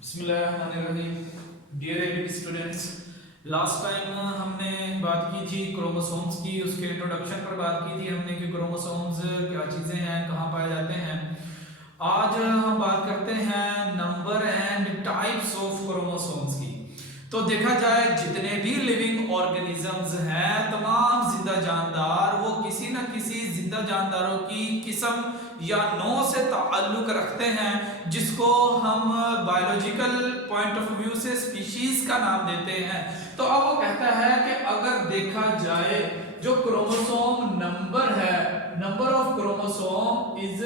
बिस्मिल्लाहिर्रहमानिर्रहीम। Dear ABP students, last time हमने बात की थी क्रोमोसोम्स की। उसके इंट्रोडक्शन पर बात की थी हमने कि क्रोमोसोम्स क्या चीज़ें हैं, कहाँ पाए जाते हैं। आज हम बात करते हैं number and types of chromosomes की। तो देखा जाए जितने भी लिविंग ऑर्गेनिजम्स हैं, तमाम जिंदा जानदार, वो किसी न किसी जिंदा जानदारों की किस्म या नौ से ताल्लुक रखते हैं, जिसको हम बायोलॉजिकल पॉइंट ऑफ व्यू से स्पीशीज का नाम देते हैं। तो अब वो कहता है कि अगर देखा जाए जो क्रोमोसोम नंबर है, number of chromosome is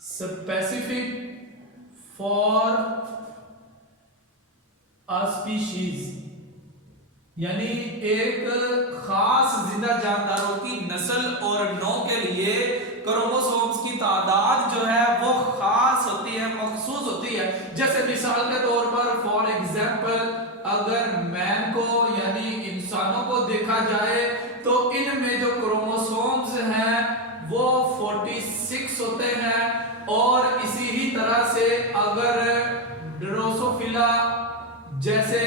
specific for a species, यानी एक खास जिंदा जानदारों की नस्ल और नौ के लिए क्रोमोसोम्स की तादाद जो है वो खास होती है, मखसूस होती है। जैसे मिसाल के तौर पर फॉर एग्जांपल अगर मैन को यानी इंसानों को देखा जाए तो इनमें जो क्रोमोसोम्स हैं वो 46 होते हैं। और इसी ही तरह से अगर ड्रोसोफिला जैसे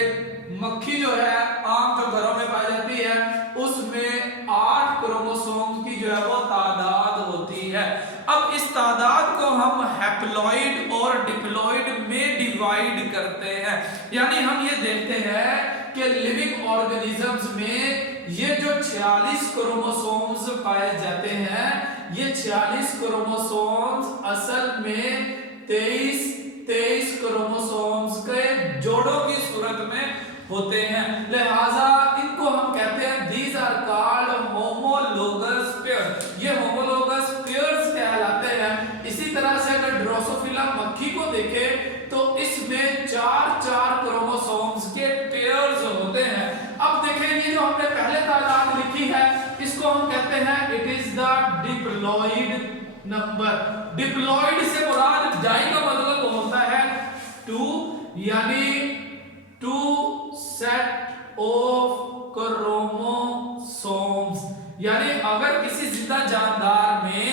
मक्खी जो है आम जो घरों में पाई जाती है, उसमें 8 क्रोमोसोम की जो है वो तादाद होती है। अब इस तादाद को हम हैप्लॉइड और डिप्लॉइड में डिवाइड करते हैं, यानी हम ये देखते हैं कि लिविंग ऑर्गेनिजम्स में ये जो 46 क्रोमोसोम्स पाए जाते हैं, ये 46 क्रोमोसोम्स असल में 23 क्रोमोसोम्स के जोड़ों की सूरत में होते हैं। लिहाजा इनको हम कहते हैं these are called homologous pair. ये होमोलोगस पेयर्स कहलाते हैं। इसी तरह से अगर ड्रोसोफिला मक्खी को देखें तो इसमें 4 क्रोमोसोम्स के पेयर्स होते हैं। अब देखें ये जो हमने पहले तादाद लिखी है, इसको हम कहते हैं it is the diploid number. Diploid से मुराद डाई का मतलब होता है 2, यानी 2 सेट ऑफ क्रोमोसोम्स। यानी अगर किसी जिंदा जानदार में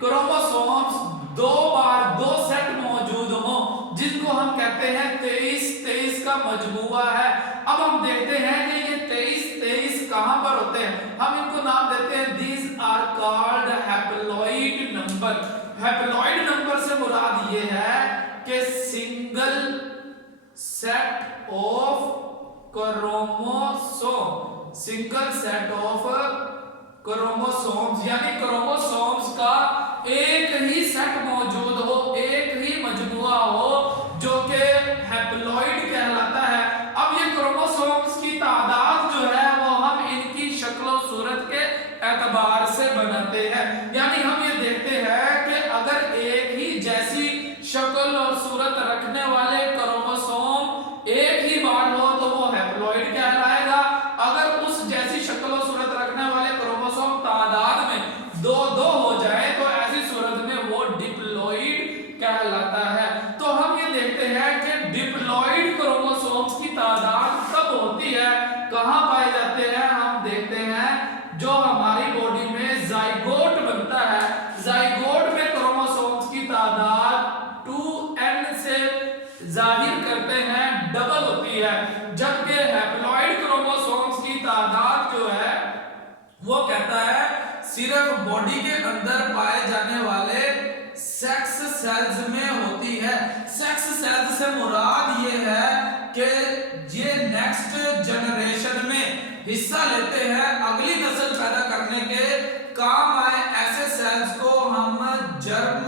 क्रोमोसोम्स 2 सेट मौजूद हो, जिनको हम कहते हैं 23 का मजमूआ है। अब हम देखते हैं कि ये 23 कहां पर होते हैं। हम इनको नाम देते हैं these are called haploid number. Haploid number से मुराद ये है कि single set of chromosome, single set of chromosomes, यानी क्रोमोसोम्स का एक ही सेट मौजूद हो, एक ही मजमूआ हो, जो कि हैप्लॉइड कहलाता है। अब ये क्रोमोसोम्स की तादाद जो है वो हम इनकी शक्ल सूरत के एतबार से बनाते हैं। यानी हम ये देखते हैं कि अगर एक ही जैसी शक्ल और सूरत रखने वाले क्रोमोसोम एक ही बार हो तो वो हैप्लॉइड कहलाएगा। अगर उस जैसी शक्ल और सूरत रखने वाले क्रोमोसोम तादाद में 2 हो जाए तो ऐसी सूरत में वो डिप्लॉइड कहलाता है। तो हम ये देखते हैं कि डिप्लॉइड क्रोमोसोम्स की तादाद कब होती है, कहां पाए जाते हैं। हम देखते हैं जो हमारी बॉडी में जाइगोट बनता है, जाइगोट में क्रोमोसोम्स की तादाद 2n से जाहिर करते हैं डबल होती है, जबकि हैप्लॉइड क्रोमोसोम्स की तादाद जो है वो कहता है सिर्फ बॉडी के अंदर पाए जाने वाले सेक्स सेल्स में होती है। सेक्स सेल्स से मुराद ये है कि ये नेक्स्ट जनरेशन में हिस्सा लेते हैं, अगली नस्ल पैदा करने के काम आए ऐसे सेल्स को हम जर्म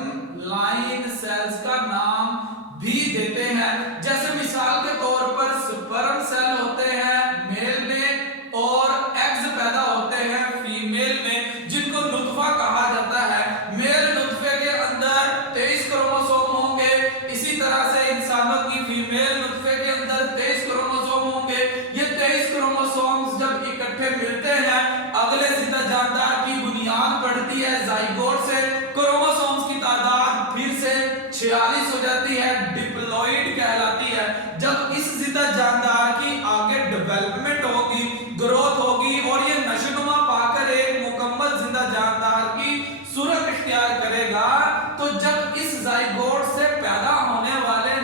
लाइन सेल्स का नाम भी देते हैं। जैसे मिसाल के तौर पर स्पर्म सेल होते हैं मेल में और एग्स पैदा होते हैं फीमेल में, जिनको नुत्फा कहा जाता है। मेल नुत्फे के अंदर 23 क्रोमोसोम होंगे, इसी तरह से इंसानों की फीमेल नुत्फे के अंदर 23 क्रोमोसोम होंगे। ये 23 क्रोमोसोम्स जब इकट्ठे मिलते हैं, अगले जिंदा जानदार की बुनियाद पड़ती है जाइगोट से, क्रोमोसोम्स की तादाद फिर से 46 हो जाती है, डिप्लॉइड कहलाती है। जब इस जिंदा जानदार की आगे डेवलपमेंट होगी, ग्रोथ होगी और ये नशोनुमा पाकर एक मुकम्मल जिंदा जानदार की सूरत इख्तियार करेगा, तो जब इस जाइगोट से पैदा होने वाले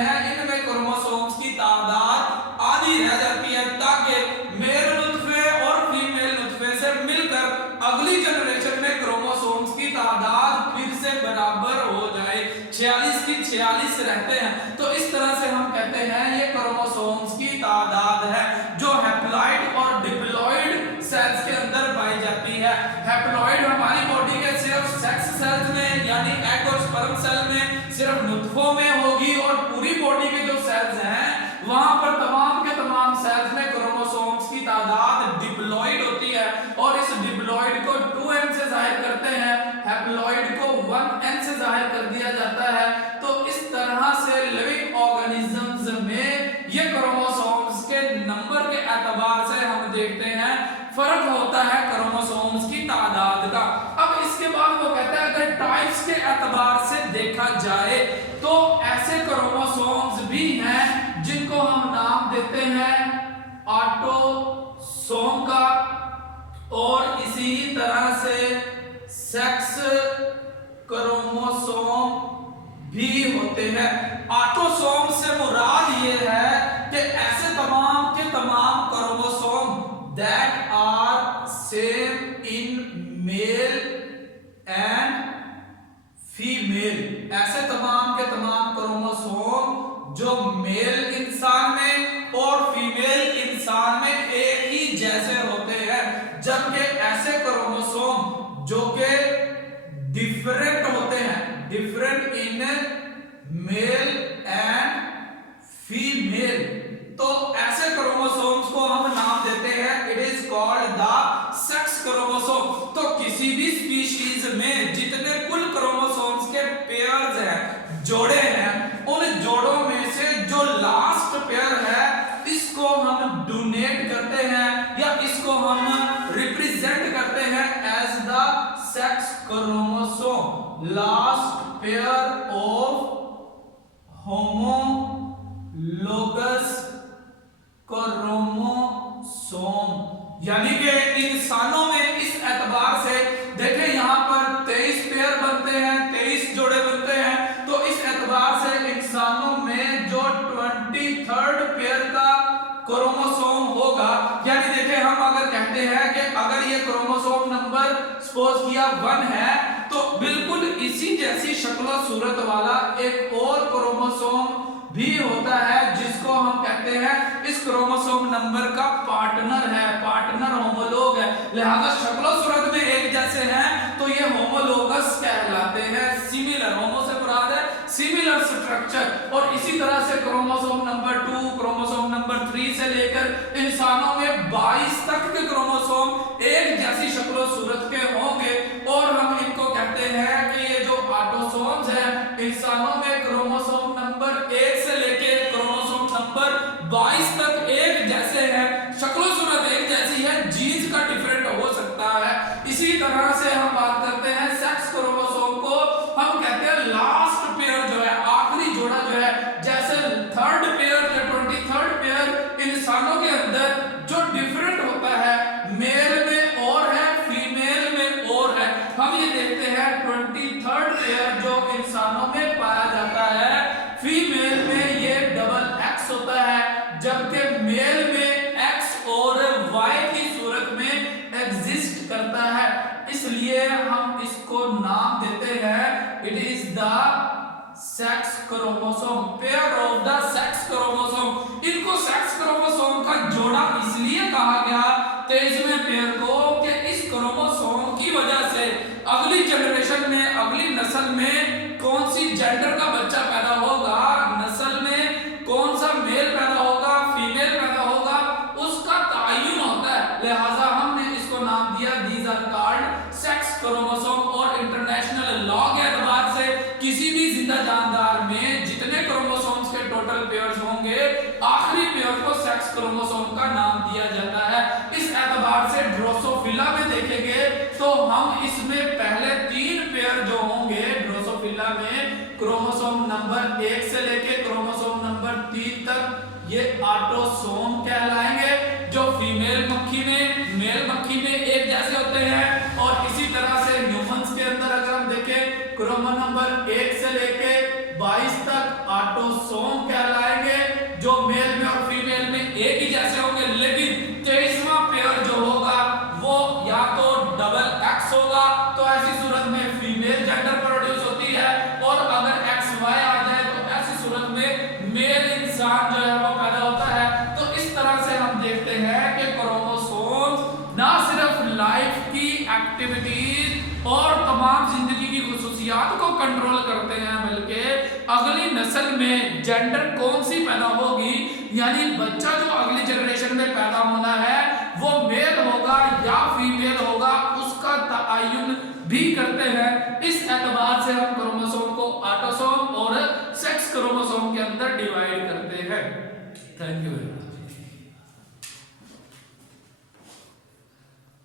हैं इनमें क्रोमोसोम्स की तादाद आधी रह जाती है, ताकि मेल नुतफे और फीमेल नुतफे से मिलकर अगली जनरेशन में क्रोमोसोम्स की तादाद फिर से बराबर हो जाए, 46 की 46 रहते हैं। तो इस तरह से हम कहते हैं ये क्रोमोसोम्स की तादाद है जो हैप्लॉइड और डिप्लॉइड सेल्स के अंदर पाई जाती है। हैप्लॉइड हमारी बॉडी के सिर्फ सेक्स सेल्स में यानी एग और स्पर्म सेल में सिर्फ नुतफों में होगी, और पूरी बॉडी के जो सेल्स हैं वहां पर तमाम के तमाम सेल्स में क्रोमोसोम्स की तादाद डिप्लॉइड होती है, और इस डिप्लॉइड को 2n से जाहिर करते हैं, हैप्लॉइड को 1n से जाहिर कर दिया जाता है। तो इस तरह से लिविंग ऑर्गेनिजम्स में ये क्रोमोसोम्स के नंबर के एतबार से हम देखते हैं फर्क होता है क्रोमोसोम्स की तादाद का। अब इसके बाद वो कहता है अगर टाइप्स के एतबार से देखा जाए तो ऐसे क्रोमोसोम्स भी हैं जिनको हम नाम देते हैं ऑटोसोम का, और इसी तरह से सेक्स क्रोमोसोम भी होते हैं। ऑटोसोम से मुराद ये है कि ऐसे तमाम के तमाम chromosome that are same in male and female, ऐसे तमाम के तमाम क्रोमोसोम जो मेल इंसान में और फीमेल इंसान में एक ही जैसे होते हैं, जबकि ऐसे क्रोमोसोम जो के डिफरेंट होते हैं, different in male and female, तो ऐसे क्रोमोसोम्स को हम नाम देते हैं it is called the sex chromosome. तो किसी भी स्पीशीज में जितने कुल क्रोमोसोम्स के पेयर्स हैं, जोड़े हैं, उन जोड़ों में से जो लास्ट पेयर है इसको हम डोनेट करते हैं या इसको हम रिप्रेजेंट करते हैं as the sex chromosome, last pair of homologous chromosome. यानी कि इंसानों में इस एतबार से देखें यहां पर 23 पेयर बनते हैं, 23 जोड़े बनते हैं, तो इस एतबार से इंसानों में जो 23rd पेयर का क्रोमोसोम होगा, यानी देखें हम अगर कहते हैं कि अगर ये क्रोमोसोम नंबर सपोज किया 1 है, तो बिल्कुल इसी जैसी शक्ल सूरत वाला एक और क्रोमोसोम भी होता है जिसको हम कहते हैं इस क्रोमोसोम नंबर का पार्टनर है, पार्टनर होमोलोग है, लिहाजा शक्ल सूरत में एक जैसे हैं तो ये होमोलोगस कहलाते हैं। सिमिलर, होमो से मुराद है सिमिलर स्ट्रक्चर, और इसी तरह से क्रोमोसोम नंबर 2, क्रोमोसोम नंबर 3 से लेकर इंसानों में 22 तक के क्रोमोसोम एक जैसी शक्ल सूरत के होंगे, और हम इनको कहते हैं कि ये जो ऑटोसोम्स हैं इंसानों में क्रोमोसोम नंबर 1 से लेके क्रोमोसोम नंबर 22 तक एक जैसे हैं, शक्ल सूरत एक जैसी है, जीन्स का डिफरेंट हो सकता है। इसी तरह से हम बात करते हैं सेक्स क्रोमोसोम को, हम कहते हैं लास्ट पेयर जो है, आखिरी जोड़ा जो है, जैसे 3rd पेयर या 23rd पेयर इंसानों के अंदर जो डिफरेंट होता है, मेल में और है, फीमेल में और है। हम ये देखते हैं 23rd पेयर जो इंसानों में पाया जाता है, फीमेल में ये डबल एक्स होता है, जबकि मेल में एक्स और वाई की सूरत में एग्जिस्ट करता है, इसलिए हम इसको नाम देते हैं it is the sex chromosome, pair of the sex chromosome. इनको सेक्स क्रोमोसोम का जोड़ा इसलिए कहा गया 23वें पेयर को कि इस क्रोमोसोम की वजह से अगली जनरेशन में, अगली नस्ल में कौन सी जेंडर का बच्चा पैदा होगा, नस्ल में कौन सा मेल पैदा होगा, फीमेल पैदा होगा, उसका तायुन होता है, लिहाजा हमने इसको नाम दिया these are called sex chromosome. और इंटरनेशनल लॉ के एतबार से किसी भी जिंदा जानदार में जितने क्रोमोसोम्स के टोटल पेयर्स होंगे, आखिरी पेयर को सेक्स क्रोमोसोम का नाम दिया जाता है। इस एतबार से ड्रोसोफिला में देखेंगे तो हम इसमें पहले 3 पेयर जो होंगे ड्रोसोफिला में, क्रोमोसोम नंबर 1 से लेके क्रोमोसोम नंबर 3 तक, ये ऑटोसोम कहलाएंगे, जो फीमेल मक्खी में, मेल मक्खी में एक जैसे होते हैं। और इसी तरह से ह्यूमंस के अंदर अगर हम देखें क्रोमो नंबर 1 से लेके 22 तक ऑटोसोम संतान जो है वो पैदा होता है। तो इस तरह से हम देखते हैं कि क्रोमोसोम्स ना सिर्फ लाइफ की एक्टिविटीज और तमाम जिंदगी की खुसूसियात को कंट्रोल करते हैं, बल्कि अगली नस्ल में जेंडर कौन सी पैदा होगी, यानी बच्चा जो अगली जनरेशन में पैदा होना है वो मेल होगा या फीमेल होगा, उसका तयन भी करते हैं। इस एतबार से हम क्रोमोसोम को ऑटोसोम और सेक्स क्रोमोसोम के अंदर डिवाइड करते हैं। Thank you very much.